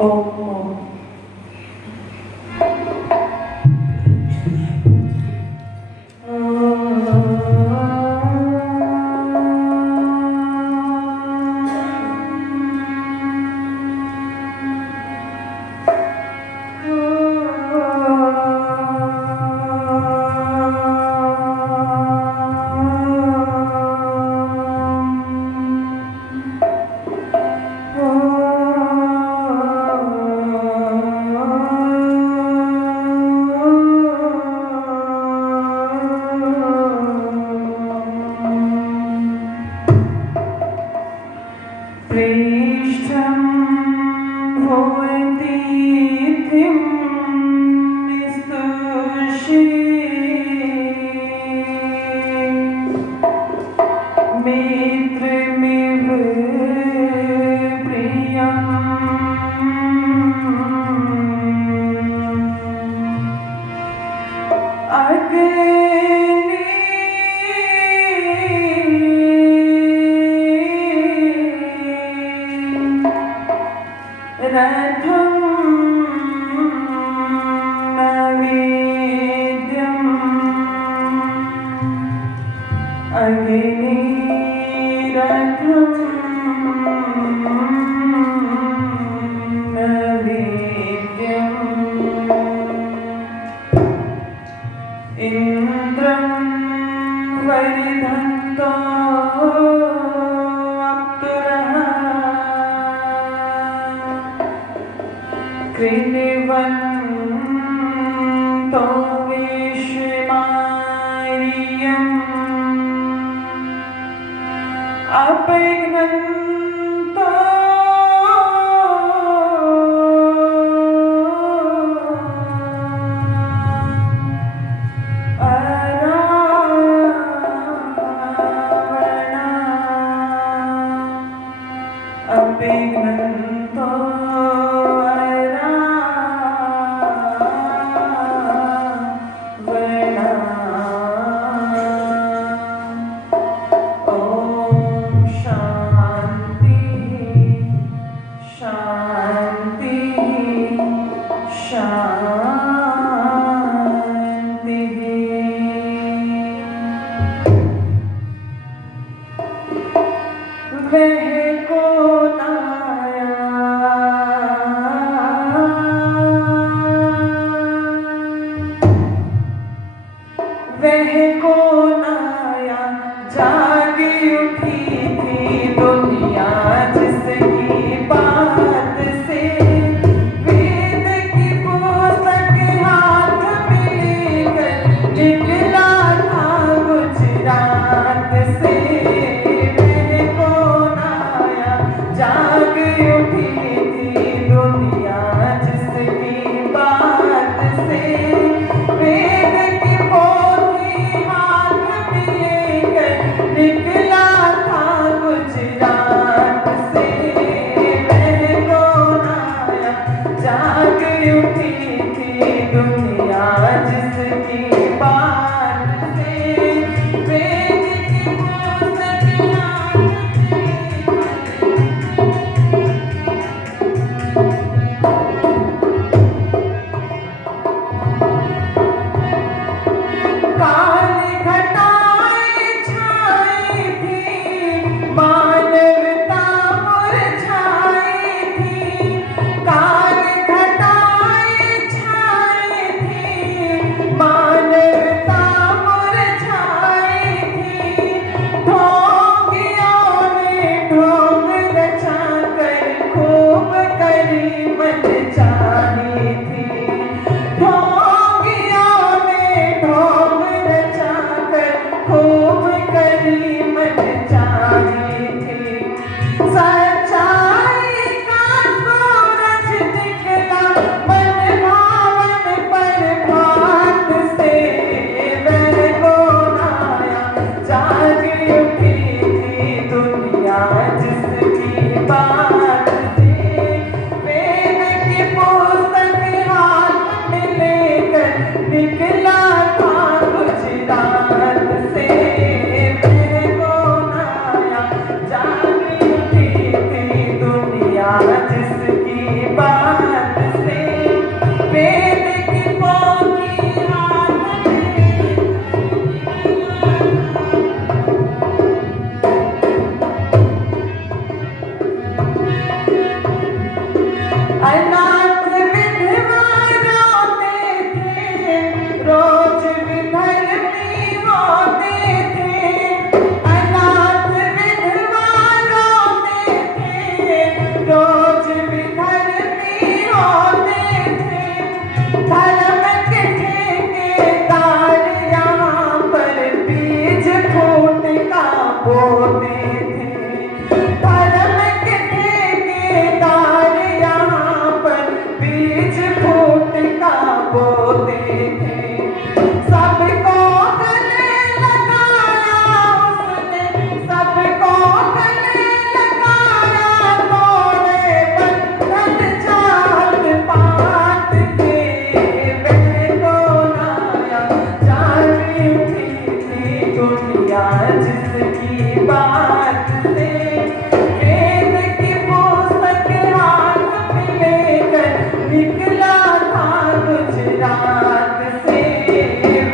ओम। प्रेष्ठं भवति तिं निस्तुष्ये मित्रमिव प्रियम् रथं नवेद्यम् अग्निरथं नवेद्यम् इन्द्रं वरिधन्तो कृण्वन्तो विश्वमार्यम् अपघ्नन्तो अरावणा अपघ्नन्तो वह को अनाथ विधवा रोते थे, रोज विधर्मी होते थे। अनाथ विधवा रोते थे, रोज विधर्मी होते थे। धर्म के ठेकेदार यहाँ पर बीज फूट का बोते थे। धर्म के ठेकेदार यहाँ पर बीज फूट का बोते थे। सबको गले लगाया उसने, सबको गले लगाया, तोड़े बंधन जात पात के। वह कौन आया जाने उठी थी दुनिया जिसकी बात से। वेद की पुस्तक हाथ में लेकर निकला था गुजरात से।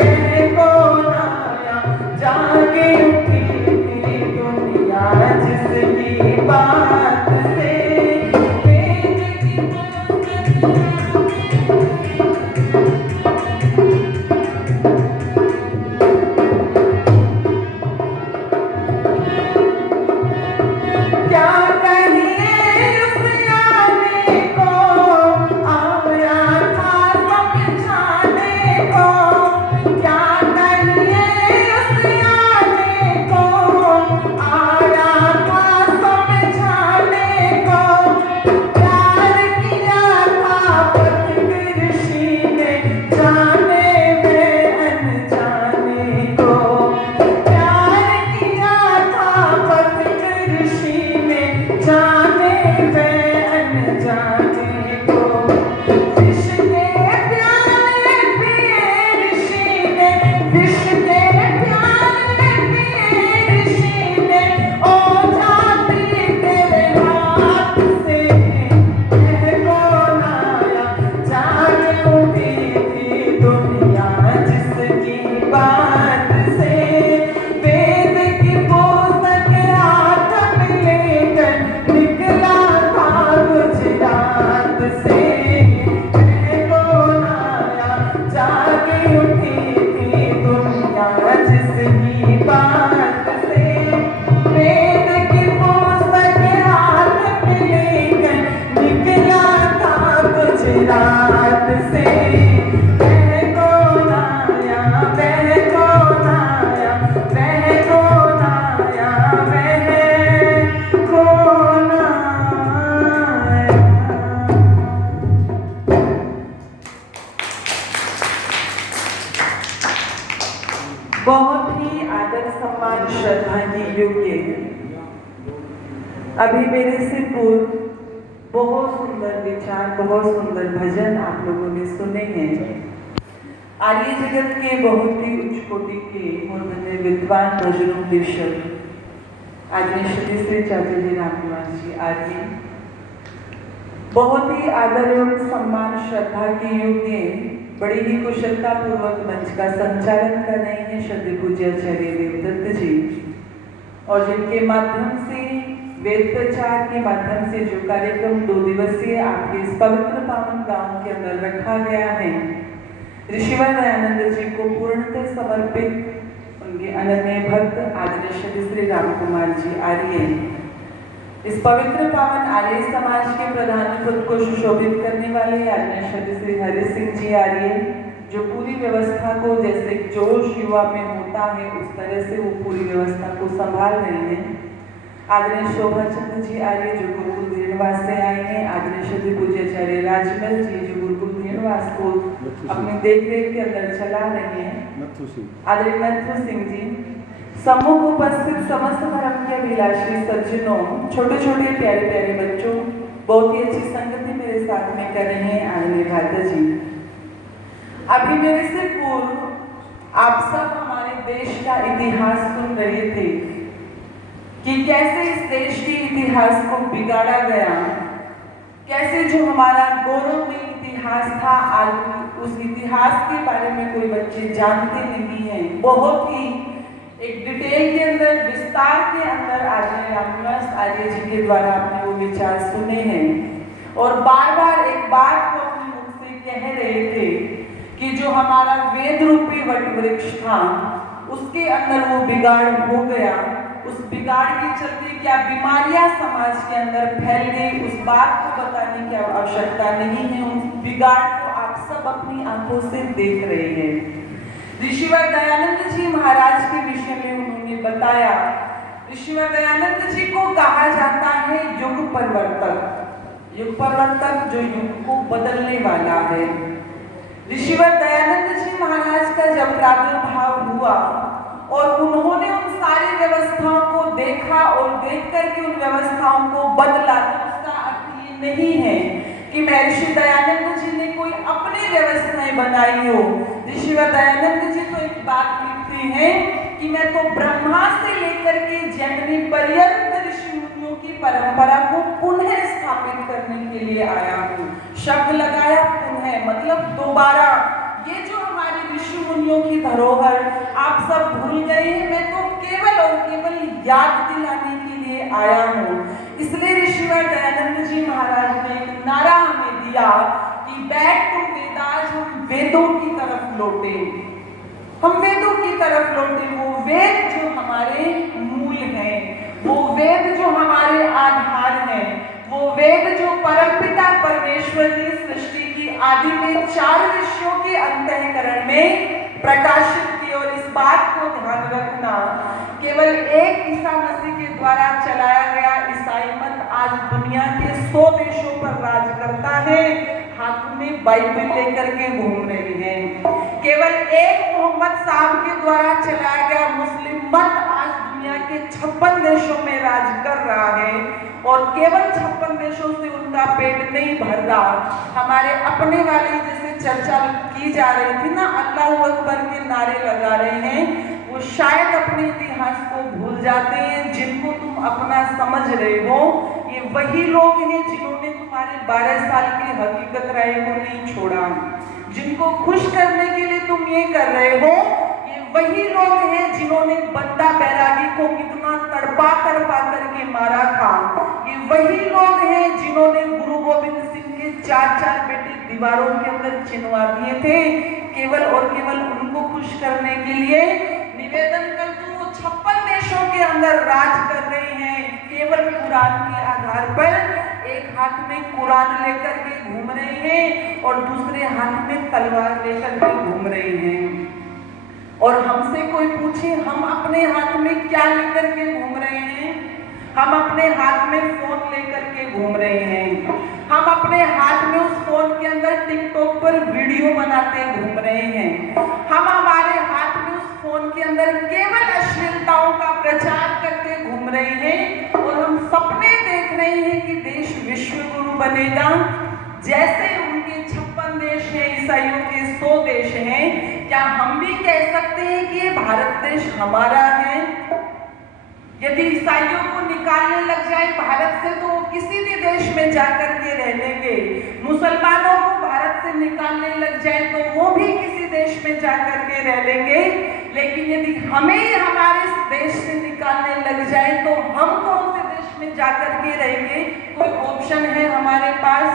वह कौन आया जागे उठी थी दुनिया जिसकी बात से। वेद की क्या कहिए उस आने को, आया था समझाने को। क्या कहिए उस आने को, आया था समझाने को। प्यार किया था पथिक ऋषि ने, जाने में अनजाने को। प्यार किया था पथिक ऋषि ने, जाने में अनजाने को। विष के प्याले पिए ऋषि ने, विष के प्याले पिए ऋषि ने, ओझा पी तेरे हाथ से। वह कौन आया जागे उठी थी दुनिया जिसकी बात से। वेद की पुस्तक हाथ में लेकर निकला था गुजरात से। वह कौन आया जागे उठी थी दुनिया जिसकी बात से। वेद की पुस्तक हाथ में लेकर निकला था गुजरात से। वह कौन आया, वह कौन आया, वह कौन आया, वह कौन आया। बहुत ही आदर सम्मान श्रद्धा की योग्य अभी मेरे से पूर्व बहुत सुंदर विचार, बहुत सुंदर भजन आप लोगों ने सुने हैं। आर्य जगत के बहुत ही उच्च कोटि के मूर्धन्य विद्वान भजनों दिवस आदरणीय श्री चाचा जी रामकुमार जी आदि बहुत ही आदर एवं सम्मान श्रद्धा के योग्य बड़ी ही कुशलता पूर्वक मंच का संचालन कर रहे हैं श्रद्धेय पूज्य आचार्य देवदत्त जी, और जिनके माध्यम से वेद प्रचार के माध्यम से जो कार्यक्रम 2 दिवसीय आपके इस पवित्र पावन गांव के अंदर रखा गया है, ऋषिवर दयानंद जी को पूर्णतः समर्पित उनके अनन्य भक्त आदरणीय श्री रामकुमार जी आर्य इस पवित्र पावन आर्य समाज के प्रधान पद को सुशोभित करने वाले आदरणीय श्री हरि सिंह जी आर्य, जो पूरी व्यवस्था को जैसे जोश युवा में होता है उस तरह से वो पूरी व्यवस्था को संभाल रहे हैं। आदरणीय शोभा चंद्र जी आर्य जो गुरुकुल धीरवास से आए हैं, आदरणीय श्री पूज्याचार्य राजमल जी जो गुरुकुल धीरवास को अपने देखरेख के अंदर चला रहे हैं, आदरणीय नथु सिंह जी, सम्मुख उपस्थित समस्त धर्म के अभिलाषी सज्जनों, छोटे छोटे प्यारे प्यारे बच्चों, बहुत ही अच्छी संगति मेरे साथ में कर रहे हैं आदरणीय भ्राता जी। अभी मेरे से पूर्व आप सब हमारे देश का इतिहास सुन रहे थे कि कैसे इस देश के इतिहास को बिगाड़ा गया, कैसे जो हमारा गौरवमयी इतिहास था आज उस इतिहास के बारे में कोई बच्चे जानते नहीं हैं। बहुत ही एक डिटेल के अंदर, विस्तार के अंदर आदरणीय रामकुमार आर्य जी के द्वारा आपने वो विचार सुने हैं, और बार बार एक बात को अपने मुख से कह रहे थे कि जो हमारा वेद रूपी वट वृक्ष था उसके अंदर वो बिगाड़ हो गया, उस बिगाड़ के चलते क्या बीमारियां समाज के अंदर फैल गई, उस बात को बताने की आवश्यकता नहीं है। उस बिगाड़ को आप सब अपनी आंखों से देख रहे हैं। ऋषिवर दयानंद जी महाराज के विषय में उन्होंने बताया, ऋषिवर दयानंद जी को कहा जाता है युग परिवर्तक। युग परिवर्तक जो युग को बदलने वाला है। ऋषिवर दयानंद जी महाराज का जब प्रादुर्भाव हुआ और उन्होंने उन सारी व्यवस्थाओं को देखा और देख करके उन व्यवस्थाओं को बदला, तो उसका अर्थ ये नहीं है कि महर्षि दयानंद जी ने कोई अपनी व्यवस्थाएं बनाई हो। ऋषिवर दयानंद जी तो एक बात लिखते हैं कि मैं तो ब्रह्मा से लेकर के जैमिनी पर्यंत ऋषि मुनियों की परंपरा को पुनः स्थापित करने के लिए आया हूँ। शब्द लगाया पुनः, मतलब दोबारा। ये जो हमारी ऋषि मुनियों की धरोहर आप सब भूल गए हैं, मैं तो केवल और केवल याद दिलाने के लिए आया हूँ। इसलिए ऋषिवर दयानंद जी महाराज ने एक नारा हमें दिया कि बैक टू वेदास, हम वेदों की तरफ लौटे, हम वेदों की तरफ लौटे। वो वेद जो हमारे मूल हैं, वो वेद जो हमारे आधार हैं, वो वेद जो परमपिता परमेश्वर ने सृष्टि की आदि में 4 ऋषियों के अंतःकरण में प्रकाशित की। और इस बात को ध्यान रखना, केवल एक ईसा मसीह के द्वारा चलाया गया ईसाई मत आज दुनिया के 100 देशों पर राज करता है, हाथ में बाइबल लेकर के घूम रहे हैं। केवल एक मोहम्मद साहब के द्वारा चलाया गया मुस्लिम मत आज दुनिया के 56 देशों में राज कर रहा है और केवल 56 देशों से उनका पेट नहीं भर रहा। हमारे अपने वाले जैसे चर्चा की जा रही थी ना, अल्लाह अकबर के नारे लगा रहे हैं, वो शायद अपने इतिहास को भूल जाते हैं। जिनको तुम अपना समझ रहे हो, ये वही लोग हैं जिन्होंने तुम्हारे 12 साल के हकीकत राय को नहीं छोड़ा। जिनको खुश करने के लिए तुम ये कर रहे हो, ये वही लोग हैं जिन्होंने बंदा बैरागी को कितना तड़पा तड़पा करके मारा था। ये वही लोग हैं जिन्होंने गुरु गोविंद सिंह के 4 बेटे दीवारों के अंदर चिनवा दिए थे, केवल और केवल उनको खुश करने के लिए। निवेदन कर दूं, वो 56 देशों के अंदर राज कर रहे हैं केवल कुरान के आधार पर। एक हाथ में कुरान लेकर के घूम रहे हैं और दूसरे हाथ में तलवार लेकर के घूम रहे हैं। और हमसे कोई पूछे हम अपने हाथ में क्या लेकर के घूम रहे हैं? हम अपने हाथ में फोन लेकर के घूम रहे हैं। हम अपने हाथ में उस फोन के अंदर टिकटॉक पर वीडियो बनाते घूम रहे हैं। हम हमारे हाथ में उस फोन के अंदर केवल अश्लीलताओं का प्रचार करके घूम रहे हैं और हम सपने देख रहे हैं कि देश विश्व गुरु बनेगा। जैसे उनके 56 देश हैं, ईसाइयों के 100 देश हैं, क्या हम भी कह सकते हैं कि ये भारत देश हमारा है? यदि ईसाइयों को निकालने लग जाए भारत से तो वो किसी भी देश में जाकर के रह लेंगे। मुसलमानों को भारत से निकालने लग जाए तो वो भी किसी देश में जाकर के रह लेंगे। लेकिन यदि हमें हमारे देश से निकालने लग जाए तो हम कौन से देश में जाकर के रहेंगे? कोई ऑप्शन है हमारे पास?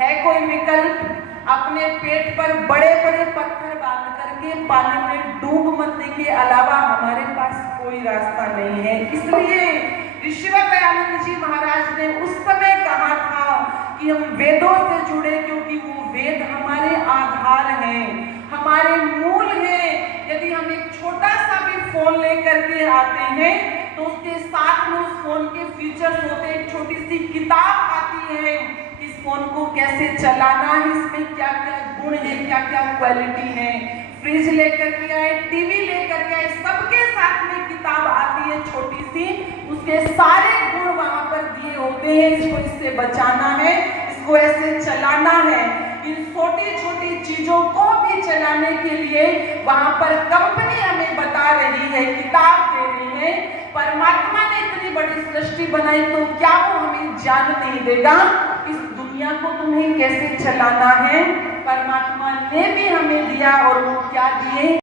है कोई विकल्प? अपने पेट पर बड़े बड़े पत्थर बांध करके पानी में डूब मरने के अलावा हमारे पास कोई रास्ता नहीं है। इसलिए ऋषिवर दयानंद जी महाराज ने उस समय कहा था कि हम वेदों से जुड़े, क्योंकि वो वेद हमारे आधार हैं, हमारे मूल हैं। यदि हम एक छोटा सा भी फोन लेकर के आते हैं तो उसके साथ में उस फोन के फीचर्स होते हैं। एक छोटी सी किताब आती है, इस फोन को कैसे चलाना है, इसमें क्या क्या गुण है, क्या क्या क्वालिटी है। फ्रिज लेकर के आए, टीवी लेकर के आए, सबके साथ में किताब आती है छोटी सी, उसके सारे गुण वहां पर दिए होते हैं। इसको इससे बचाना है, इसको ऐसे चलाना है। इन छोटी छोटी चीजों को भी चलाने के लिए वहां पर कंपनी हमें बता रही है, किताब दे रही है। परमात्मा ने इतनी बड़ी सृष्टि बनाई तो क्या वो हमें जान नहीं देगा इस दुनिया को तुम्हें कैसे चलाना है? परमात्मा ने भी हमें दिया और वो क्या दिए?